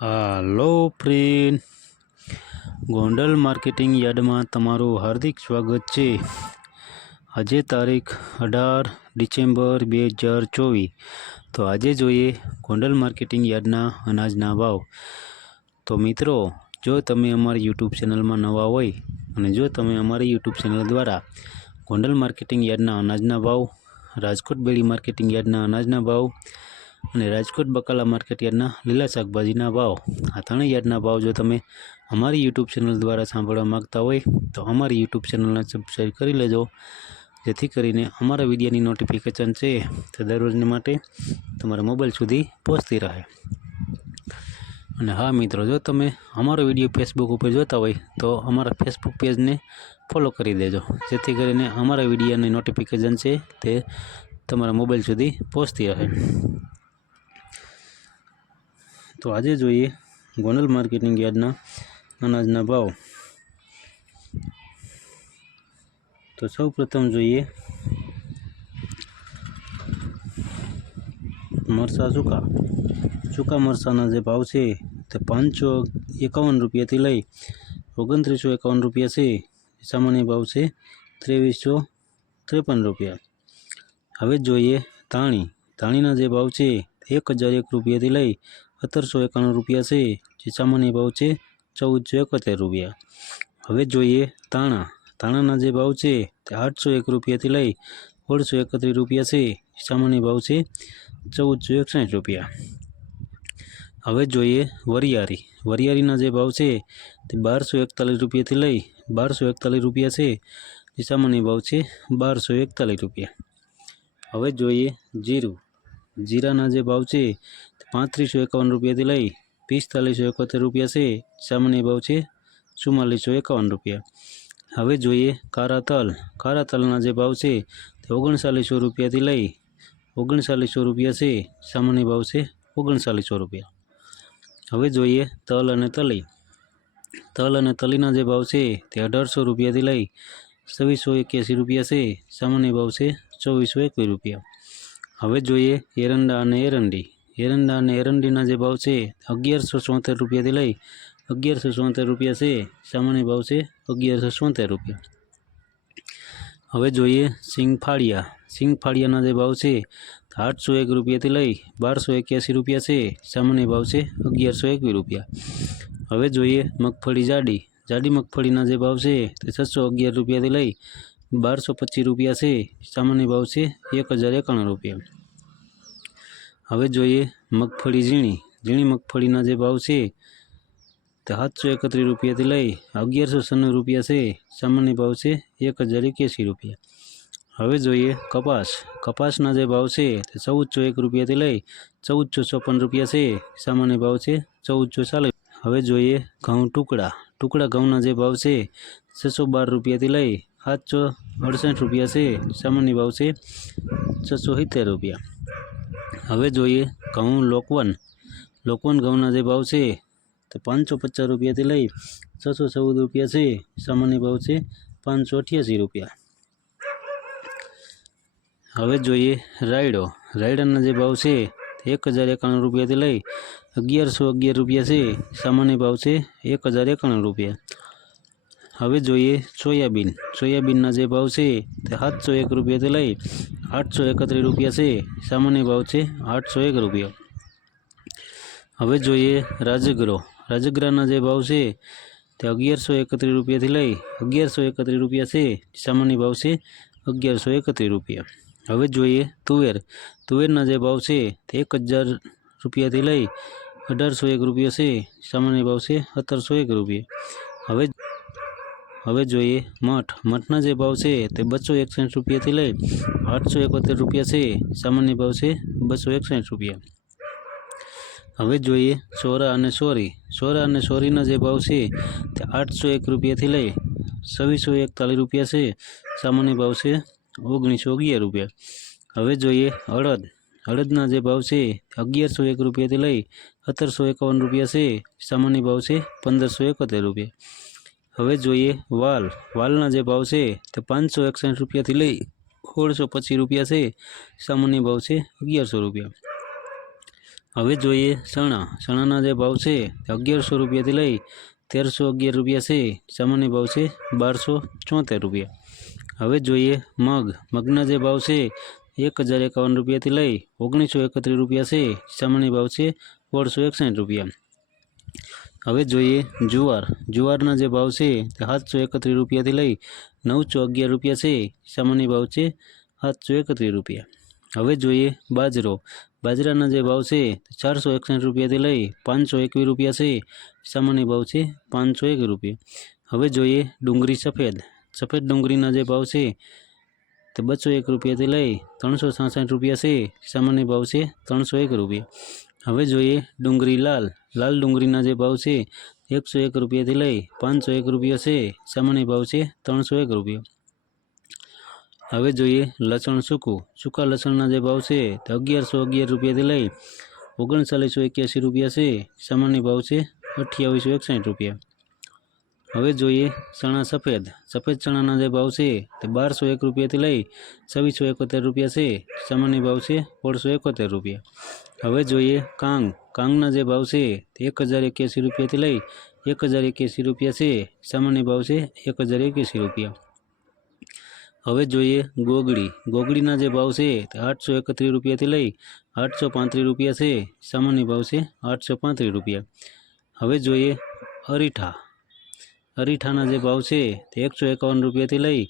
Hello friend, Gondal marketing yard में तमारू हार्दिक स्वागत है। आज तारीख 18 डिसेम्बर 2024। तो आज जोईए गोंडल मार्केटिंग यार्डना अनाजना भाव। तो मित्रों, जो तमे अमारी यूट्यूब चेनल में नवा होय अने जो तमे अमारी यूट्यूब चेनल द्वारा गोंडल मार्केटिंग यार्डना अनाजना भाव, राजकोट बेड़ी मार्केटिंग यार्डना अनाजना भाव અને રાજકોટ બકાલા માર્કેટ યાર્ડના લીલા શાકભાજીના ભાવ, આ ત્રણેય યાર્ડના ભાવ જો તમે અમારી યુટ્યુબ ચેનલ દ્વારા સાંભળવા માગતા હોય તો અમારી યુટ્યુબ ચેનલને સબસ્ક્રાઈબ કરી લેજો, જેથી કરીને અમારા વિડીયોની નોટિફિકેશન છે તે દરરોજને માટે તમારા મોબાઈલ સુધી પહોંચતી રહે। અને હા મિત્રો, જો તમે અમારો વિડીયો ફેસબુક ઉપર જોતા હોય તો અમારા ફેસબુક પેજને ફોલો કરી દેજો, જેથી કરીને અમારા વિડીયોની નોટિફિકેશન છે તે તમારા મોબાઈલ સુધી પહોંચતી રહે। तो आज जोईए गोंडल मार्केटिंग यार्डना अनाजना भाव। तो सौ प्रथम जोईए मरसा सूका सूका मरसाना जे भाव से तो 551 रुपया थी लई 2951 रुपया से सामान्य भाव से 2353 रुपया। हवे जोईए ताणी ताणीना जे भाव से 1001 रुपया थी लई 1791 रुपया से जे सामान्य भाव है 1471 रुपया। हवे जोईए ताणा ताणाना जे भाव है 801 रुपया थी लई 1631 रुपया से सामान्य भाव है 1461 रुपया। हवे जोईए वरियारी वरियारीना जे भाव है 1241 रुपया थी लई 1241 रुपया से सामान्य भाव है 1241 रुपया। हवे जोईए जीरु जीराना जे भाव है 3551 रुपया थी लई 4571 रुपया से सामान्य भाव है 4451 रुपया। हवे जोईए कारा तलना जे भाव है 3900 रुपया थी लई 3900 रुपया से सामान्य भाव है 3900 रुपया। हवे जोईए तल अने तलीना जे भाव है 1800 रुपया थी लई 2681 रुपया से सामान्य भाव है 2421 रुपया। हवे जोईए एरंडा अने एरंडी एरंडा अने एरंडीना जे भाव है 1174 रुपया थी लई 1174 रुपया से सामान्य भाव है 1174 रुपया। हवे जोईए सिंगफाड़ियाना जे भाव है 801 रुपया थी लई 1281 रुपया से सामान्य भाव है 1121 रुपया। हवे जोईए मगफड़ी जाडी मगफड़ीना जे भाव है 611 रुपया थी लई 1225 रुपया से सामान्य भाव है 1051 रुपया। हवे जोईए मगफड़ी झीणी मगफड़ीना जे भाव है 731 रुपया थी लई 1196 रुपया से सामान्य भाव है 1081 रुपया। हवे जोईए कपासना जे भाव है 1401 रुपया थी लई 1456 रुपया से सामान्य भाव है 1440। हवे जोईए घऊँ टुकड़ा घऊँना जे भाव है 612 रुपया थी लई 768 रुपया से सामान्य भाव है 670 रुपया। हवे जोईए घऊँ लोकवन घऊँना जे भाव है तो 550 रुपया थी लई 614 रुपया से सामान्य भाव है 588 रुपया। हवे जोईए रायडाना जे भाव है 1051 रुपया थी लई 1111 रुपया से सामान्य भाव है 1051 रुपया। हवे जोईए सोयाबीनना जे भाव है 701 रुपया थी लई 831 रुपया से सामान्य भाव है 801 रुपया। हवे जोईए राजगराना जे भाव है 1131 रुपया थी लई 1131 रुपया से सामान्य भाव है 1131 रुपया। हवे जोईए तुवेरना जे भाव है 1000 रुपया थी लई 1801 रुपया से सामान्य भाव है 1701 रुपया। हवे जोईए मठना जे भाव है 261 रुपया थी लई 871 रुपया से सामान्य भाव है 261 रुपया। हवे जोईए सोरा अने सोरीना जे भाव है 801 रुपया थी लई 2641 रुपया से सामान्य भाव है 1911 रुपया। हवे जोईए अड़दना जे भाव है 1101 रुपया थी लई 1751 रुपया से सामान्य भाव है 1571 रुपया। हवे जोईए वालना जे भाव है तो 561 रुपया थी लई 1625 रुपया से सामान्य भाव है 1100 रुपया। હવે જોઈએ ચણા. ચણાના જે ભાવ છે તે 1100 રૂપિયાથી લઈ 1311 રૂપિયા છે. સામાન્ય ભાવ છે 1274 રૂપિયા. હવે જોઈએ મગ. મગના જે ભાવ છે 1051 રૂપિયાથી લઈ 1931 રૂપિયા છે. સામાન્ય ભાવ છે 1661 રૂપિયા. હવે જોઈએ જુવાર. જુવારના જે ભાવ છે તે 731 રૂપિયાથી લઈ 911 રૂપિયા છે. સામાન્ય ભાવ છે 731 રૂપિયા. હવે જોઈએ બાજરો. બાજરાના જે ભાવ છે તે 461 રૂપિયાથી લઈ 521 રૂપિયા છે. સામાન્ય ભાવ છે 501 રૂપિયા. હવે જોઈએ ડુંગળી સફેદ. સફેદ ડુંગળીના જે ભાવ છે તે 201 રૂપિયાથી લઈ 366 રૂપિયા છે. સામાન્ય ભાવ છે 301 રૂપિયા. હવે જોઈએ ડુંગળી લાલ. લાલ ડુંગળીના જે ભાવ છે 101 રૂપિયાથી લઈ 501 રૂપિયા છે. સામાન્ય ભાવ છે 301 રૂપિયા. હવે જોઈએ લસણ સૂકું. સૂકા લસણના જે ભાવ છે તે 1111 રૂપિયાથી લઈ 3981 રૂપિયા છે. સામાન્ય ભાવ છે 2861 રૂપિયા. હવે જોઈએ ચણા સફેદ. સફેદ ચણાના જે ભાવ છે તે 1201 રૂપિયાથી લઈ 2671 રૂપિયા છે. સામાન્ય ભાવ છે 1671 રૂપિયા. હવે જોઈએ કાંગ. કાંગના જે ભાવ છે તે 1081 રૂપિયાથી લઈ 1081 રૂપિયા છે. સામાન્ય ભાવ છે 1081 રૂપિયા. હવે જોઈએ ગોગડી. ગોગડીના જે ભાવ છે તે 831 રૂપિયાથી લઈ 835 રૂપિયા છે. સામાન્ય ભાવ છે 835 રૂપિયા. હવે જોઈએ અરીઠા. અરીઠાના જે ભાવ છે તે 151 રૂપિયાથી લઈ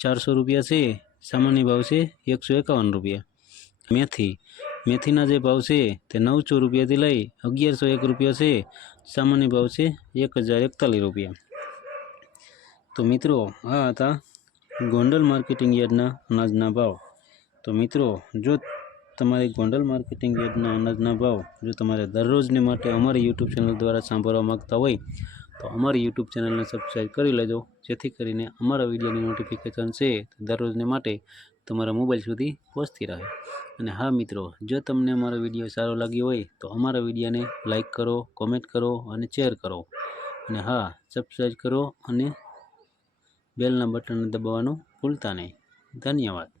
400 રૂપિયા છે. સામાન્ય ભાવ છે 151 રૂપિયા. મેથી. મેથીના જે ભાવ છે તે 900 રૂપિયાથી લઈ 1101 રૂપિયા છે. સામાન્ય ભાવ છે 1041 રૂપિયા. તો મિત્રો આ હતા ગોંડલ માર્કેટિંગ યાર્ડના અનાજના ભાવ. તો મિત્રો જો તમારે ગોંડલ માર્કેટિંગ યાર્ડના અનાજના ભાવ જો તમારે દરરોજને માટે અમારી યુટ્યુબ ચેનલ દ્વારા સાંભળવા માગતા હોય તો અમારી યુટ્યુબ ચેનલને સબસ્ક્રાઈબ કરી લેજો, જેથી કરીને અમારા વિડીયોની નોટિફિકેશન છે દરરોજને માટે તમારા મોબાઈલ સુધી પહોંચતી રહે. અને હા મિત્રો, જો તમને અમારો વિડીયો સારો લાગ્યો હોય તો અમારા વિડીયોને લાઈક કરો, કોમેન્ટ કરો અને શેર કરો. અને હા, સબસ્ક્રાઈબ કરો અને બેલના બટનને દબાવવાનું ભૂલતા નહીં. ધન્યવાદ.